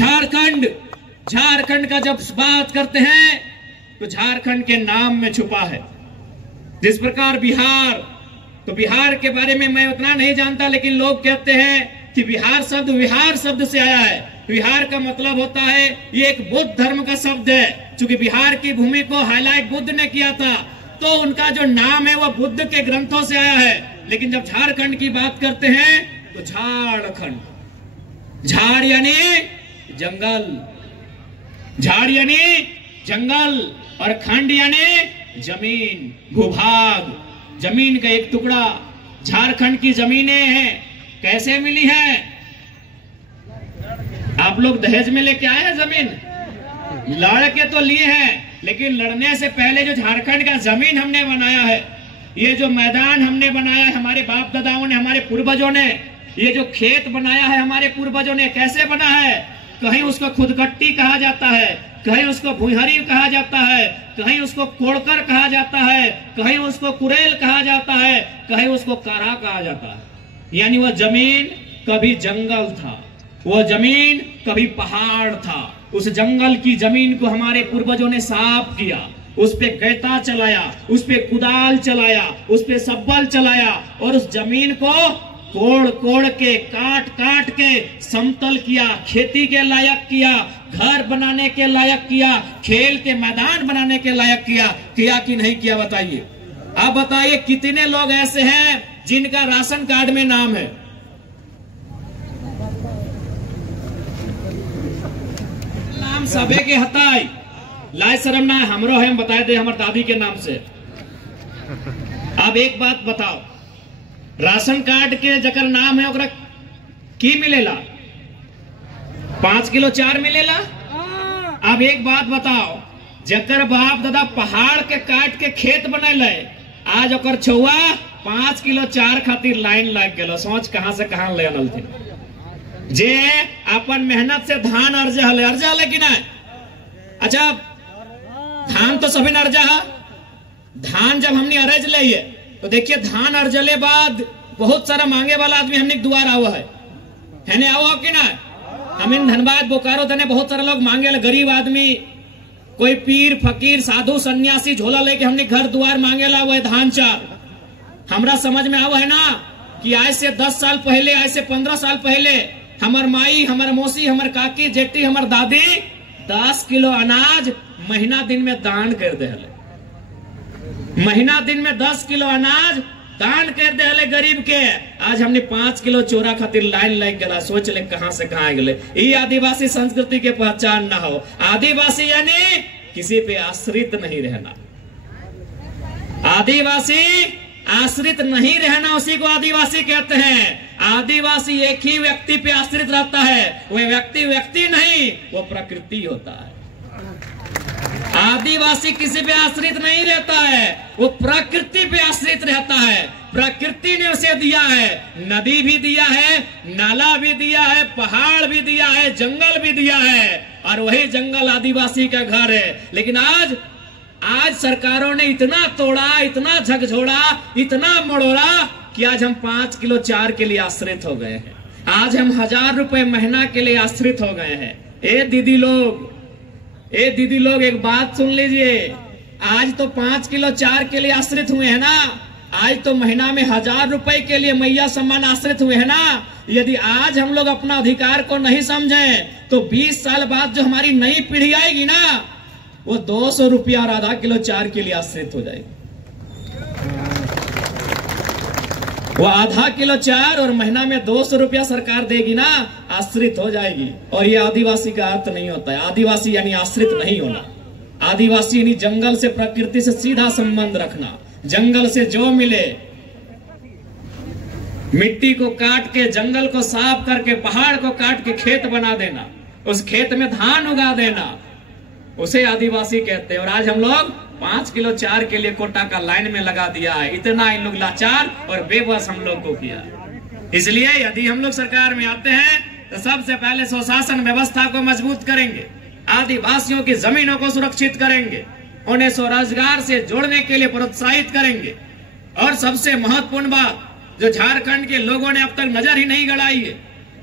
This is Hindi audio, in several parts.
झारखंड, झारखंड का जब बात करते हैं तो झारखंड के नाम में छुपा है। जिस प्रकार बिहार, तो बिहार के बारे में मैं उतना नहीं जानता, लेकिन लोग कहते हैं कि बिहार शब्द विहार शब्द से आया है। बिहार का मतलब होता है, ये एक बुद्ध धर्म का शब्द है। चूंकि बिहार की भूमि को हाईलाइट बुद्ध ने किया था, तो उनका जो नाम है वह बुद्ध के ग्रंथों से आया है। लेकिन जब झारखंड की बात करते हैं तो झारखंड, झाड़ यानी जंगल, झाड़ यानी जंगल, और खंड यानी जमीन, भूभाग, जमीन का एक टुकड़ा। झारखंड की जमीनें हैं, कैसे मिली है? आप लोग दहेज में लेके आए हैं जमीन? लड़ के तो लिए हैं, लेकिन लड़ने से पहले जो झारखंड का जमीन हमने बनाया है, ये जो मैदान हमने बनाया है हमारे बाप दादाओं ने, हमारे पूर्वजों ने, ये जो खेत बनाया है हमारे पूर्वजों ने, कैसे बना है? कहीं उसको खुदकट्टी कहा जाता है, कहीं उसको भुहरी कहा जाता है, कहीं उसको कोड़कर कहा जाता है, कहीं उसको कुरेल कहा जाता है, कहीं उसको कारा कहा जाता है। यानी वह जमीन कभी जंगल था, वह जमीन कभी पहाड़ था। उस जंगल की जमीन को हमारे पूर्वजों ने साफ किया, उस पे गैता चलाया, उस पे कुदाल चलाया, उस पे सब्बल चलाया, और उस जमीन को कोड़ कोड़ के, काट काट के समतल किया, खेती के लायक किया, घर बनाने के लायक किया, खेल के मैदान बनाने के लायक किया। किया कि नहीं किया बताइए? आप बताइए कितने लोग ऐसे हैं जिनका राशन कार्ड में नाम है? नाम सबे के हताई, लाज शर्म ना हमरो है, हम बताए थे हमारे दादी के नाम से। अब एक बात बताओ, राशन कार्ड के जकर नाम है ओकरा की मिलेला? 5 किलो 4 मिलेला। अब एक बात बताओ, जकर बाप दादा पहाड़ के काट के खेत बनल है, आज ओकर छुआ 5 किलो 4 खातिर लाइन लग गया। सोच कहां से कहां ले आनल थे, जे अपन मेहनत से धान अर्जा है कि नहीं? अच्छा, धान तो सभी ने अर्जा है। धान जब हमने अरज लिए तो देखिए, धान अर्जले बाद बहुत सारा मांगे वाला आदमी हमने द्वार आवा है ने आओ कि ना? हमें धनबाद बोकारो तने बहुत सारा लोग मांगे, गरीब आदमी, कोई पीर फकीर साधु सन्यासी झोला लेके हमने घर द्वार मांगेला हुआ है धान चार। हमरा समझ में आवा है ना कि आज से 10 साल पहले, आज से 15 साल पहले हमार माई, हमार मौसी, हमार काकी, जेठी, हमार दादी 10 किलो अनाज महीना दिन में दान कर दे। महीना दिन में 10 किलो अनाज दान कर दे गरीब के। आज हमने 5 किलो चोरा खातिर लाइन लग गया। सोच ले कहां से कहां गए। ये आदिवासी संस्कृति के पहचान ना हो। आदिवासी यानी किसी पे आश्रित नहीं रहना। आदिवासी आश्रित नहीं रहना, उसी को आदिवासी कहते हैं। आदिवासी एक ही व्यक्ति पे आश्रित रहता है, वह व्यक्ति नहीं, वो प्रकृति होता है। आदिवासी किसी पे आश्रित नहीं रहता है, वो प्रकृति पे आश्रित रहता है। प्रकृति ने उसे दिया है, नदी भी दिया है, नाला भी दिया है, पहाड़ भी दिया है, जंगल भी दिया है, और वही जंगल आदिवासी का घर है। लेकिन आज सरकारों ने इतना तोड़ा, इतना झकझोड़ा, इतना मड़ोड़ा कि आज हम 5 किलो 4 के लिए आश्रित हो गए हैं। आज हम 1000 रुपए महीना के लिए आश्रित हो गए हैं। ए दीदी लोग एक बात सुन लीजिए, आज तो 5 किलो 4 के लिए आश्रित हुए हैं ना, आज तो महीना में 1000 रुपए के लिए मैया सम्मान आश्रित हुए हैं ना। यदि आज हम लोग अपना अधिकार को नहीं समझें तो 20 साल बाद जो हमारी नई पीढ़ी आएगी ना, वो 200 रुपया और आधा किलो 4 के लिए आश्रित हो जाएगी। वो आधा किलो 4 और महीना में 200 रुपया सरकार देगी ना, आश्रित हो जाएगी। और ये आदिवासी का अर्थ नहीं होता है। आदिवासी यानी आश्रित नहीं होना। आदिवासी यानी जंगल से, प्रकृति से सीधा संबंध रखना। जंगल से जो मिले, मिट्टी को काट के, जंगल को साफ करके, पहाड़ को काट के खेत बना देना, उस खेत में धान उगा देना, उसे आदिवासी कहते हैं। और आज हम लोग 5 किलो 4 के लिए कोटा का लाइन में लगा दिया है। इतना इन लोग लाचार और बेबस हम लोग को किया। इसलिए यदि हम लोग सरकार में आते हैं तो सबसे पहले स्वशासन व्यवस्था को मजबूत करेंगे, आदिवासियों की जमीनों को सुरक्षित करेंगे, उन्हें स्वरोजगार से जोड़ने के लिए प्रोत्साहित करेंगे। और सबसे महत्वपूर्ण बात जो झारखंड के लोगों ने अब तक नजर ही नहीं गड़ाई है,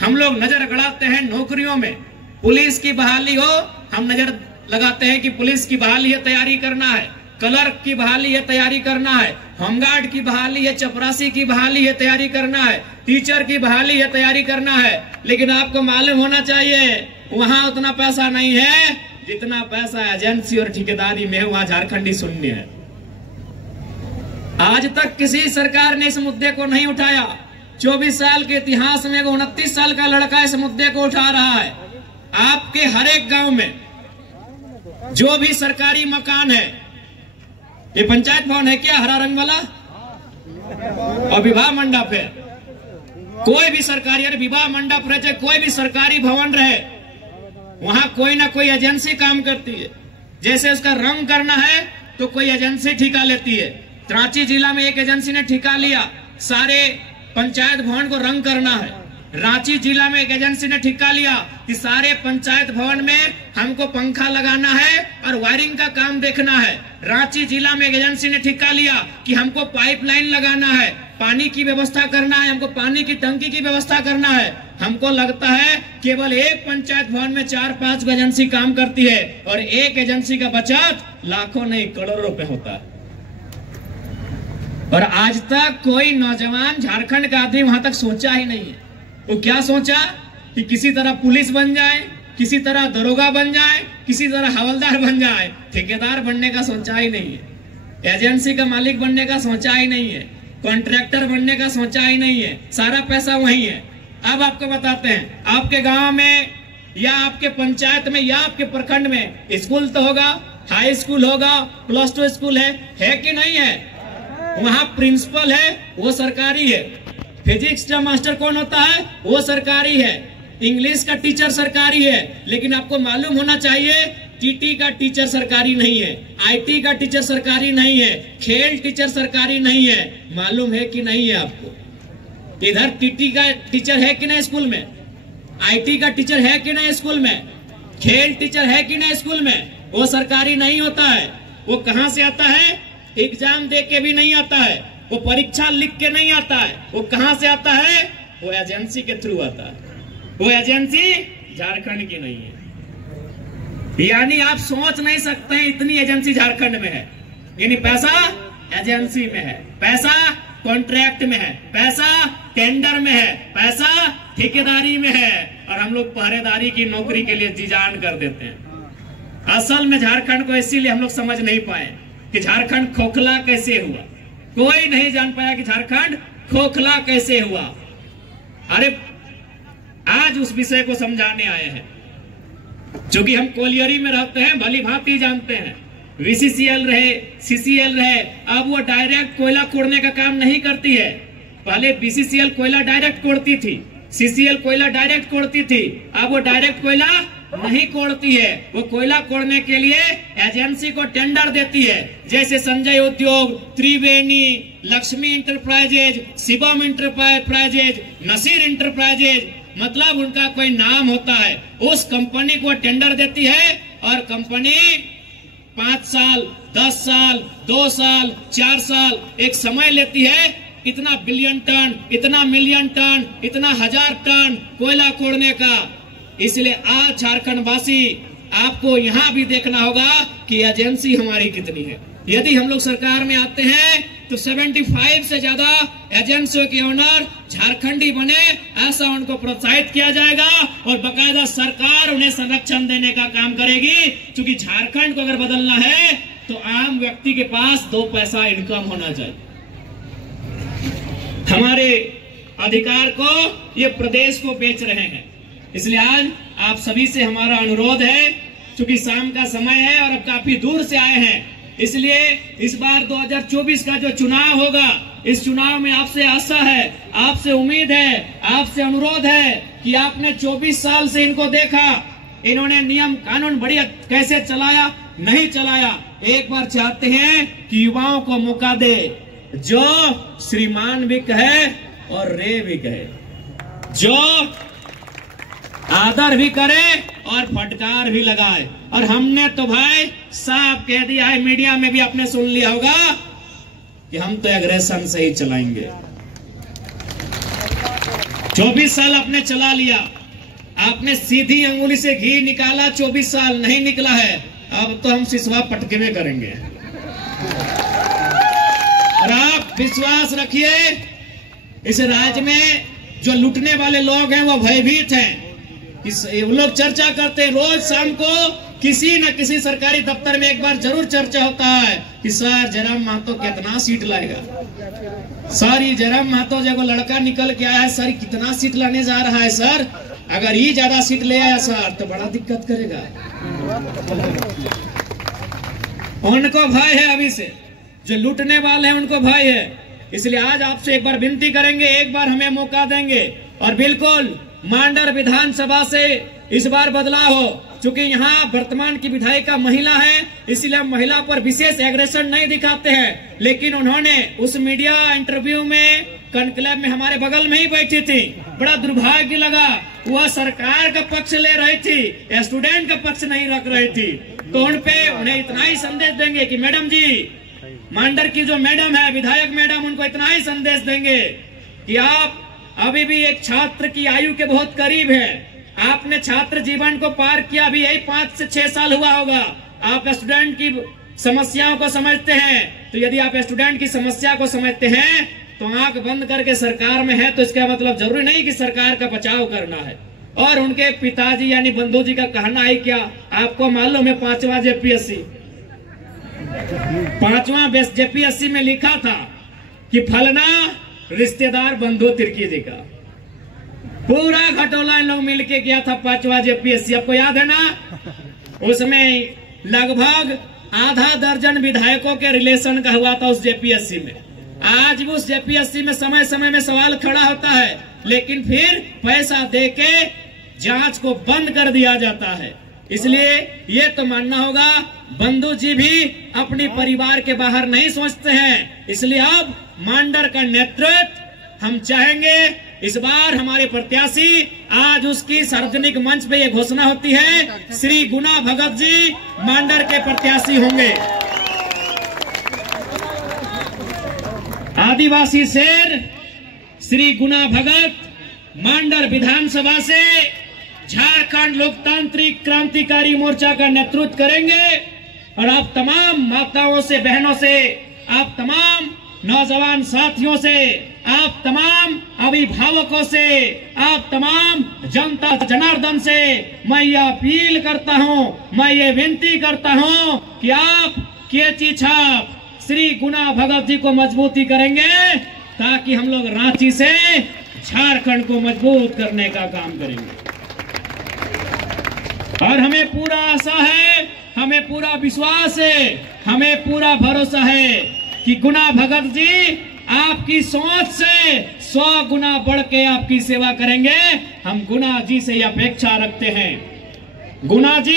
हम लोग नजर गड़ाते हैं नौकरियों में। पुलिस की बहाली हो, हम नजर लगाते हैं कि पुलिस की बहाली है, तैयारी करना है, क्लर्क की बहाली है, तैयारी करना है, होमगार्ड की बहाली है, चपरासी की बहाली है, तैयारी करना है, टीचर की बहाली है, तैयारी करना है। लेकिन आपको मालूम होना चाहिए वहां उतना पैसा नहीं है जितना पैसा एजेंसी और ठेकेदारी में है, वहां झारखंडी शून्य है। आज तक किसी सरकार ने इस मुद्दे को नहीं उठाया। 24 साल के इतिहास में 29 साल का लड़का इस मुद्दे को उठा रहा है। आपके हर एक गांव में जो भी सरकारी मकान है, ये पंचायत भवन है क्या, हरा रंग वाला, और विवाह मंडप है, कोई भी सरकारी, अरे विवाह मंडप रहे, कोई भी सरकारी भवन रहे, वहां कोई ना कोई एजेंसी काम करती है। जैसे उसका रंग करना है तो कोई एजेंसी ठेका लेती है। रांची जिला में एक एजेंसी ने ठेका लिया, सारे पंचायत भवन को रंग करना है। रांची जिला में एक एजेंसी ने ठेका लिया कि सारे पंचायत भवन में हमको पंखा लगाना है और वायरिंग का काम देखना है। रांची जिला में एक एजेंसी ने ठेका लिया कि हमको पाइपलाइन लगाना है, पानी की व्यवस्था करना है, हमको पानी की टंकी की व्यवस्था करना है। हमको लगता है केवल एक पंचायत भवन में 4-5 एजेंसी काम करती है और एक एजेंसी का बचत लाखों नहीं करोड़ों रुपए होता है। और आज तक कोई नौजवान झारखंड का आदमी वहां तक सोचा ही नहीं है। वो क्या सोचा कि किसी तरह पुलिस बन जाए, किसी तरह दरोगा बन जाए, किसी तरह हवलदार बन जाए। ठेकेदार बनने का सोचा ही नहीं है, एजेंसी का मालिक बनने का सोचा ही नहीं है, कॉन्ट्रैक्टर बनने का सोचा ही नहीं है। सारा पैसा वही है। अब आपको बताते हैं, आपके गांव में या आपके पंचायत में या आपके प्रखंड में स्कूल तो होगा, हाई स्कूल होगा, +2 स्कूल है कि नहीं है? वहां प्रिंसिपल है, वो सरकारी है। फिजिक्स का मास्टर कौन होता है? वो सरकारी है। इंग्लिश का टीचर सरकारी है। लेकिन आपको मालूम होना चाहिए टीटी का टीचर सरकारी नहीं है, आईटी का टीचर सरकारी नहीं है, खेल टीचर सरकारी नहीं है। मालूम है कि नहीं है आपको? इधर टीटी का टीचर है कि नहीं स्कूल में, आईटी का टीचर है कि नहीं स्कूल में, खेल टीचर है कि नहीं स्कूल में? वो सरकारी नहीं होता है। वो कहां से आता है? एग्जाम दे के भी नहीं आता है, वो परीक्षा लिख के नहीं आता है। वो कहां से आता है? वो एजेंसी के थ्रू आता है। वो एजेंसी झारखंड की नहीं है। यानी आप सोच नहीं सकते हैं इतनी एजेंसी झारखंड में है। यानी पैसा एजेंसी में है, पैसा कॉन्ट्रैक्ट में है, पैसा टेंडर में है, पैसा ठेकेदारी में है। और हम लोग पहरेदारी की नौकरी के लिए जी जान कर देते हैं। असल में झारखंड को इसीलिए हम लोग समझ नहीं पाए कि झारखंड खोखला कैसे हुआ। कोई नहीं जान पाया कि झारखंड खोखला कैसे हुआ। अरे आज उस विषय को समझाने आए हैं। क्योंकि हम कोलियरी में रहते हैं, भली भांति जानते हैं। VCCL रहे, CCL रहे, अब वो डायरेक्ट कोयला कोड़ने का काम नहीं करती है। पहले BCCL कोयला डायरेक्ट कोड़ती थी, CCL कोयला डायरेक्ट कोड़ती थी। अब वो डायरेक्ट कोयला नहीं कोड़ती है। वो कोयला कोड़ने के लिए एजेंसी को टेंडर देती है। जैसे Sanjay Udyog, Triveni, Lakshmi enterprises, Shivam enterprises, Nasir enterprises, मतलब उनका कोई नाम होता है। उस कंपनी को टेंडर देती है और कंपनी 5 साल, 10 साल, 2 साल, 4 साल एक समय लेती है। इतना बिलियन टन, इतना मिलियन टन, इतना 1000 टन कोयला कोड़ने का। इसलिए आज झारखंड वासी आपको यहां भी देखना होगा कि एजेंसी हमारी कितनी है। यदि हम लोग सरकार में आते हैं तो 75 से ज्यादा एजेंसियों के ओनर झारखंडी बने, ऐसा उनको प्रोत्साहित किया जाएगा और बकायदा सरकार उन्हें संरक्षण देने का काम करेगी। क्योंकि झारखंड को अगर बदलना है तो आम व्यक्ति के पास 2 पैसा इनकम होना चाहिए। हमारे अधिकार को ये प्रदेश को बेच रहे हैं। इसलिए आज आप सभी से हमारा अनुरोध है, क्योंकि शाम का समय है और अब काफी दूर से आए हैं, इसलिए इस बार 2024 का जो चुनाव होगा, इस चुनाव में आपसे आशा है, आपसे उम्मीद है, आपसे अनुरोध है कि आपने 24 साल से इनको देखा, इन्होंने नियम कानून बढ़िया कैसे चलाया, नहीं चलाया। एक बार चाहते हैं कि युवाओं को मौका दे, जो श्रीमान भी कहे और रे भी कहे, जो आदर भी करे और फटकार भी लगाए। और हमने तो भाई साफ कह दिया है, मीडिया में भी आपने सुन लिया होगा कि हम तो एग्रेशन से ही चलाएंगे। 24 साल आपने चला लिया, आपने सीधी अंगुली से घी निकाला 24 साल नहीं निकला है, अब तो हम सिसवा पटके करेंगे। और आप विश्वास रखिए, इस राज्य में जो लूटने वाले लोग हैं वो भयभीत हैं। वो लोग चर्चा करते हैं, रोज शाम को किसी न किसी सरकारी दफ्तर में एक बार जरूर चर्चा होता है कि सर जयराम महतो कितना सीट लाएगा। सर ये जयराम महतो जब लड़का निकल के आया है, सर कितना सीट लाने जा रहा है सर, अगर ये ज्यादा सीट ले आया सर तो बड़ा दिक्कत करेगा। उनको भय है, अभी से जो लूटने वाले हैं उनको भय है। इसलिए आज आपसे एक बार विनती करेंगे, एक बार हमें मौका देंगे और बिल्कुल मांडर विधानसभा से इस बार बदलाव हो। चूंकि यहाँ वर्तमान की विधायिका महिला है, इसलिए हम महिला पर विशेष एग्रेशन नहीं दिखाते हैं, लेकिन उन्होंने उस मीडिया इंटरव्यू में कॉन्क्लेव में हमारे बगल में ही बैठी थी, बड़ा दुर्भाग्य लगा। वह सरकार का पक्ष ले रही थी, स्टूडेंट का पक्ष नहीं रख रही थी। तो उन्हें इतना ही संदेश देंगे कि मैडम जी, मांडर की जो मैडम है विधायक मैडम, उनको इतना ही संदेश देंगे कि आप अभी भी एक छात्र की आयु के बहुत करीब है। आपने छात्र जीवन को पार किया, अभी यही 5 से 6 साल हुआ होगा। आप स्टूडेंट की समस्याओं को समझते हैं, तो यदि आप स्टूडेंट की समस्या को समझते हैं तो आंख बंद करके सरकार में है, तो इसका मतलब जरूरी नहीं कि सरकार का बचाव करना है। और उनके पिताजी यानी बंधु जी का कहना है क्या, आपको मालूम है 5वां जेपीएससी में लिखा था कि फलना रिश्तेदार बंधु तिर्की जी का पूरा घटोला लोग मिलके किया था 5वां जेपीएससी, आपको याद है ना। उसमें लगभग आधा दर्जन विधायकों के रिलेशन का हुआ था उस जेपीएससी में। आज भी उस जेपीएससी में समय समय में सवाल खड़ा होता है, लेकिन फिर पैसा देके जांच को बंद कर दिया जाता है। इसलिए ये तो मानना होगा बंधु जी भी अपने परिवार के बाहर नहीं सोचते हैं। इसलिए अब मांडर का नेतृत्व हम चाहेंगे। इस बार हमारे प्रत्याशी, आज उसकी सार्वजनिक मंच पे ये घोषणा होती है, श्री गुना भगत जी मांडर के प्रत्याशी होंगे। आदिवासी शेर श्री गुना भगत मांडर विधानसभा से झारखंड लोकतांत्रिक क्रांतिकारी मोर्चा का नेतृत्व करेंगे। और आप तमाम माताओं से, बहनों से, आप तमाम नौजवान साथियों से, आप तमाम अभिभावकों से, आप तमाम जनता जनार्दन से मैं ये अपील करता हूं, मैं ये विनती करता हूं कि आप केची छाप श्री गुना भगत जी को मजबूती करेंगे, ताकि हम लोग रांची से झारखंड को मजबूत करने का काम करेंगे। और हमें पूरा आशा है, हमें पूरा विश्वास है, हमें पूरा भरोसा है कि गुना भगत जी आपकी सोच से 100 गुना बढ़ के आपकी सेवा करेंगे। हम गुना जी से यह अपेक्षा रखते हैं, गुना जी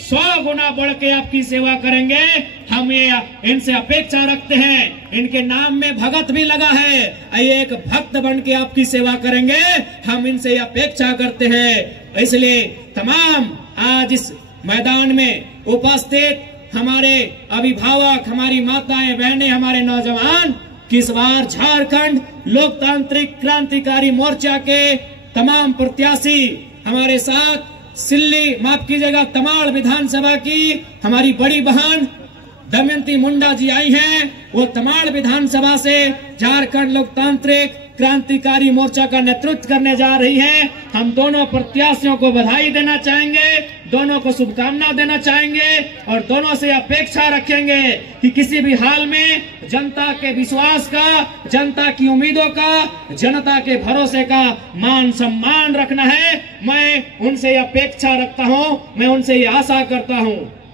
100 गुना बढ़ के आपकी सेवा करेंगे। हम ये इनसे अपेक्षा रखते हैं, इनके नाम में भगत भी लगा है, एक भक्त बन के आपकी सेवा करेंगे। हम इनसे अपेक्षा करते हैं। इसलिए तमाम आज इस मैदान में उपस्थित हमारे अभिभावक, हमारी माताएं बहनें, हमारे नौजवान, किस बार झारखंड लोकतांत्रिक क्रांतिकारी मोर्चा के तमाम प्रत्याशी हमारे साथ सिल्ली, माफ कीजिएगा, तमाड़ विधानसभा की हमारी बड़ी बहन दमयंती मुंडा जी आई हैं। वो तमाड़ विधानसभा से झारखंड लोकतांत्रिक क्रांतिकारी मोर्चा का नेतृत्व करने जा रही हैं। हम दोनों प्रत्याशियों को बधाई देना चाहेंगे, दोनों को शुभकामना देना चाहेंगे और दोनों से अपेक्षा रखेंगे कि किसी भी हाल में जनता के विश्वास का, जनता की उम्मीदों का, जनता के भरोसे का मान सम्मान रखना है। मैं उनसे अपेक्षा रखता हूं, मैं उनसे आशा करता हूं